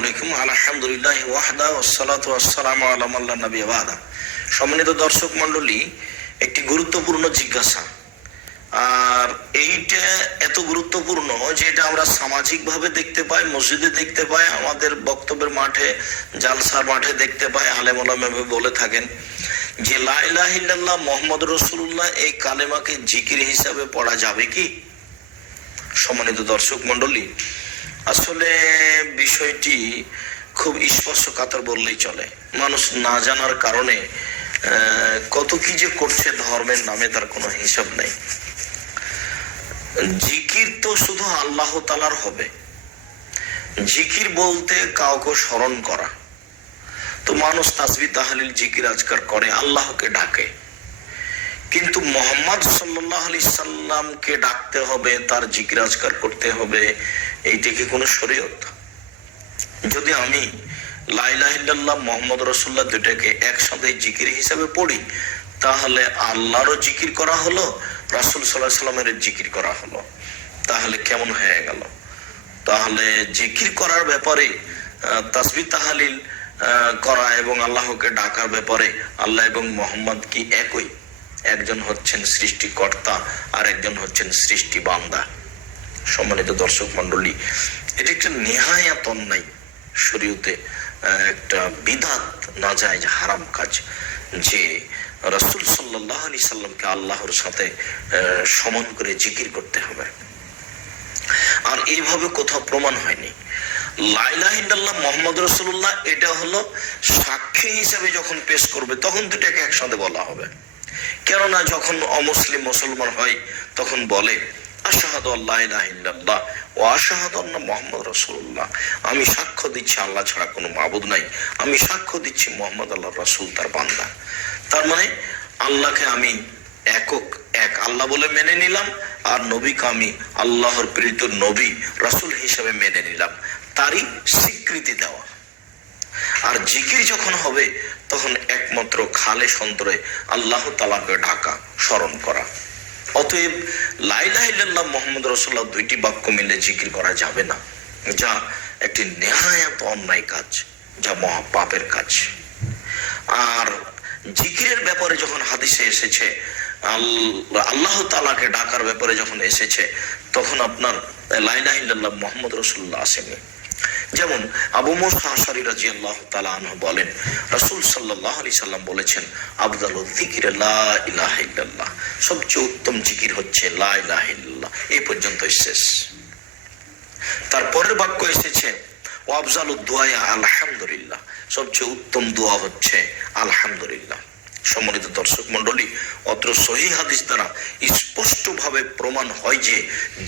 আলাইকুম। আলহামদুলিল্লাহ ওয়াহদা ওয়াসসালাতু ওয়াসসালামু আলা মান লা নাবিয়্যা বা'দা। সম্মানিত দর্শক মণ্ডলী, একটি গুরুত্বপূর্ণ জিজ্ঞাসা, আর এইটা এত গুরুত্বপূর্ণ যে এটা আমরা সামাজিকভাবে দেখতে পাই, মসজিদে দেখতে পাই, আমাদের বক্তব্যের মাঠে, জালসার মাঠে দেখতে পাই। আলেম ওলামা বলে থাকেন যে লা ইলাহা ইল্লাল্লাহ মুহাম্মদুর রাসূলুল্লাহ এই কালেমাকে জিকির হিসাবে পড়া যাবে কি? সম্মানিত দর্শক মণ্ডলী, আসলে বিষয়টি খুব স্পর্শকাতর বললেই চলে। মানুষ না জানার কারণে কত কি যে করছে ধর্মের নামে, তার কোনো হিসাব নেই। জিকির তো শুধু আল্লাহ তাআলার হবে। জিকির বলতে কাউকে স্মরণ করা। তো মানুষ তাসবিহ তাহলিল জিকির আজকার করে, আল্লাহকে ডাকে, কিন্তু মুহাম্মদ সাল্লাল্লাহু আলাইহি সাল্লামকে ডাকতে হবে, তার জিকির আজকার করতে হবে, এইটা কি কোনো শরীয়ত? যদি আমি লা ইলাহা ইল্লাল্লাহ মুহাম্মদ রাসূলুল্লাহ দুটাকে একসাথে জিকির হিসাবে পড়ি, তাহলে আল্লাহরও জিকির করা হলো, রাসূল সাল্লাল্লাহু আলাইহি সাল্লামের জিকির করা হলো। তাহলে কেমন হয়ে গেল? তাহলে জিকির করার ব্যাপারে, তাসবিহ তাহলিল করা এবং আল্লাহকে ডাকার ব্যাপারে আল্লাহ এবং মুহাম্মদ কি একই? একজন হচ্ছেন সৃষ্টিকর্তা আর একজন হচ্ছেন সৃষ্টি বান্দা। সম্মানিত দর্শক মণ্ডলী, এটা একটা নেহায়াত অন্যায়, শরীয়তে একটা বিদআত, নাজায়েজ, হারাম কাজ যে রাসূল সাল্লাল্লাহু আলাইহি সাল্লামকে আল্লাহর সাথে সমান করে জিকির করতে হবে। আর এইভাবে কোথাও প্রমাণ হয়নি। লা ইলাহা ইল্লাল্লাহ মুহাম্মদ রাসূলুল্লাহ এটা হলো সাক্ষী হিসেবে যখন পেশ করবে তখন দুটাকে একসাথে বলা হবে। কেননা যখন অমুসলিম মুসলমান হয় তখন বলে আশহাদু আল্লা ইলাহা ইল্লাল্লাহ ওয়া আশহাদু আন্না মুহাম্মাদ রাসূলুল্লাহ, আমি সাক্ষ্য দিচ্ছি আল্লাহ ছাড়া কোনো মাবুদ নাই, আমি সাক্ষ্য দিচ্ছি মুহাম্মদ আল্লাহর রাসূল, তার বান্দা। তার মানে আল্লাহকে আমি এক আল্লাহ বলে মেনে নিলাম, আর নবীকে আমি আল্লাহর প্রেরিত নবী রাসূল হিসেবে মেনে নিলাম, তারই স্বীকৃতি দেওয়া। আর জিকির যখন হবে তখন একমাত্র খালেস অন্তরে আল্লাহ তাআলাকে ডাকা, স্মরণ করা। অতএব লা ইলাহা ইল্লাল্লাহ মুহাম্মদ রাসূলুল্লাহ দুইটি বাক্য মিলে জিকির করা যাবে না, যা একটি নেহায়াত অন্যায় কাজ, যা মহা পাপের কাজ। আর জিকিরের ব্যাপারে যখন হাদিসে এসেছে, আল্লাহ তাআলাকে ডাকার ব্যাপারে যখন এসেছে, তখন আপনার লা ইলাহা ইল্লাল্লাহ মুহাম্মদ রাসূলুল্লাহ আসেনি। যেমন আবু মুসা আশআরী রাদিয়াল্লাহু তাআলা আনহু বলেন, রাসূল সাল্লাল্লাহু আলাইহি সাল্লাম বলেছেন, আফদালুয যিকরি লা ইলাহা ইল্লাল্লাহ, সবচেয়ে উত্তম জিকির হচ্ছে লা ইলাহা ইল্লাল্লাহ। এই পর্যন্ত শেষ। তারপরের বাক্য এসেছে ওয়া আফজালুদ দুআ আলহামদুলিল্লাহ, সবচেয়ে উত্তম দোয়া হচ্ছে আলহামদুলিল্লাহ। সম্মানিত দর্শক মণ্ডলী, অত্র সহিহ হাদিস দ্বারা স্পষ্টভাবে প্রমাণ হয় যে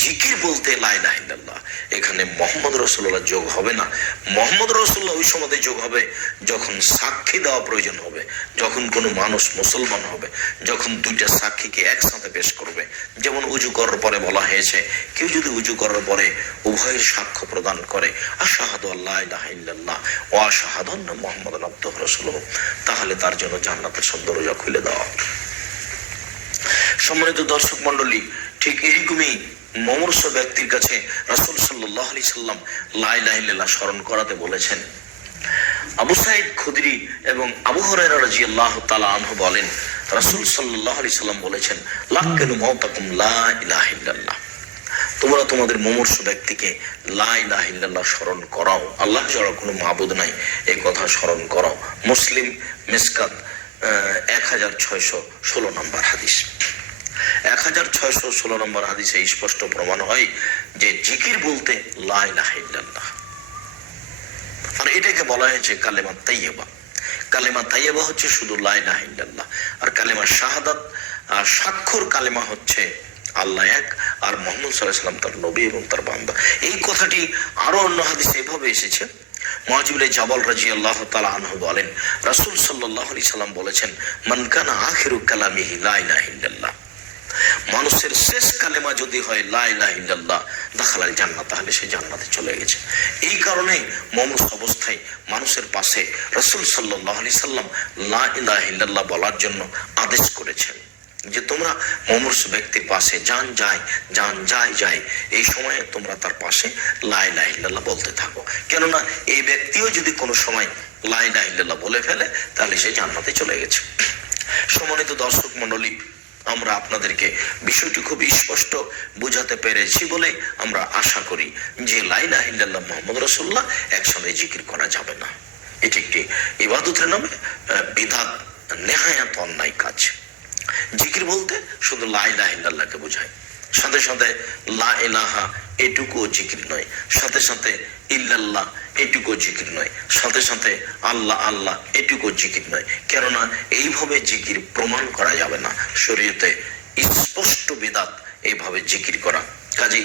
জিকির বলতে লা ইলাহা ইল্লাল্লাহ, এখানে মুহাম্মদ রাসূলুল্লাহ যোগ হবে না। মুহাম্মদ রাসূলুল্লাহ ওই সময় যোগ হবে যখন সাক্ষী দেওয়া প্রয়োজন হবে, যখন কোনো মানুষ মুসলমান হবে, যখন দুইটা সাক্ষীকে একসাথে পেশ করবে। যেমন উজু করার পরে বলা হয়েছে, কেউ যদি উজু করার পরে উভয়ের সাক্ষ্য প্রদান করে আশহাদু আল্লা ইলাহা ইল্লাল্লাহ ওয়া আশহাদু আন্না মুহাম্মাদান আবদুহু ওয়া রাসূলুহু, তাহলে তার জন্য জান্নাতের সব দরজা খুলে দেওয়া। সম্মানিত দর্শক মণ্ডলী, ঠিক এরকমই মমর্ষ ব্যক্তির কাছে রাসূল সাল্লাল্লাহু আলাইহি সাল্লাম লা ইলাহা ইল্লাল্লাহ স্মরণ করাতে বলেছেন। আবু সাঈদ খুদরি এবং আবু হুরায়রা রাদিয়াল্লাহু তাআলা আনহু বলেন, রাসূল সাল্লাল্লাহু আলাইহি সাল্লাম বলেছেন, লাক্কিনু মাউতাকুম লা ইলাহা ইল্লাল্লাহ, তোমরা তোমাদের মমর্ষ ব্যক্তিকে লা ইলাহা ইল্লাল্লাহ স্মরণ করাও, আল্লাহ ছাড়া কোনো মাবুদ নাই এই কথা স্মরণ করাও। মুসলিম মিসকাত 1616 নম্বর হাদিস। 1616 নম্বর হাদিসে স্পষ্ট প্রমাণ হয় যে জিকির বলতে লা ইলাহা ইল্লাল্লাহ। আর এটাকে বলা হয়েছে কালেমা তাইয়্যিবা। কালেমা তাইয়্যিবা হচ্ছে শুধু লা ইলাহা ইল্লাল্লাহ, আর কালেমা শাহাদাত আর স্বাক্ষর কালেমা হচ্ছে আল্লাহ এক আর মুহাম্মদ সাল্লাল্লাহু আলাইহি ওয়াসাল্লাম তার নবী এবং তার বান্দা। এই কথাটি আরো অন্য হাদিসে এভাবে এসেছে। মুআয ইবনে জাবাল রাদিয়াল্লাহু তাআলা আনহু বলেন, রাসূল সাল্লাল্লাহু আলাইহি সাল্লাম বলেছেন, মান কানা আখিরু কালামিহি লা ইলাহা ইল্লাল্লাহ, মানুষের শেষ কালেমা যদি হয় লা ইলাহা ইল্লাল্লাহ দাখালাল জান্নাত, তাহলে সে জান্নাতে চলে গেছে। এই কারণে মমস অবস্থায় মানুষের পাশে রাসূল সাল্লাল্লাহু আলাইহি সাল্লাম লা ইলাহা ইল্লাল্লাহ বলার জন্য আদেশ করেছেন। যে তোমরা মুমূর্ষু ব্যক্তির পাশে যান যায় এই সময়ে তোমরা তার পাশে লা ইলাহা ইল্লাল্লাহ বলতে থাকো, কেননা এই ব্যক্তিও যদি কোনো সময় লা ইলাহা ইল্লাল্লাহ বলে ফেলে তাহলে সে জান্নাতে চলে গেছে। সম্মানিত দর্শক মণ্ডলী, আমরা আপনাদেরকে বিষয়টি খুব স্পষ্ট বুঝাতে পেরেছি বলে আমরা আশা করি যে লা ইলাহা ইল্লাল্লাহ মুহাম্মদ রাসূলুল্লাহ একসঙ্গে জিকির করা যাবে না। এটি একটি ইবাদতের নামে বিদআত, নেহায়াত অন্যায় কাজ। জিকির বলতে শুধু লা ইলাহা ইল্লাল্লাহকে বোঝায়, সাথে সাথে লা ইলাহা এটুকুও জিকির নয়, সাথে সাথে ইল্লাল্লাহ এটুকুও জিকির নয়, সাথে সাথে আল্লাহ আল্লাহ এটুকুও জিকির নয়, কেননা এইভাবে জিকির প্রমাণ করা যাবে না। শরীয়তে স্পষ্ট বিদআত এইভাবে জিকির করা। কাজেই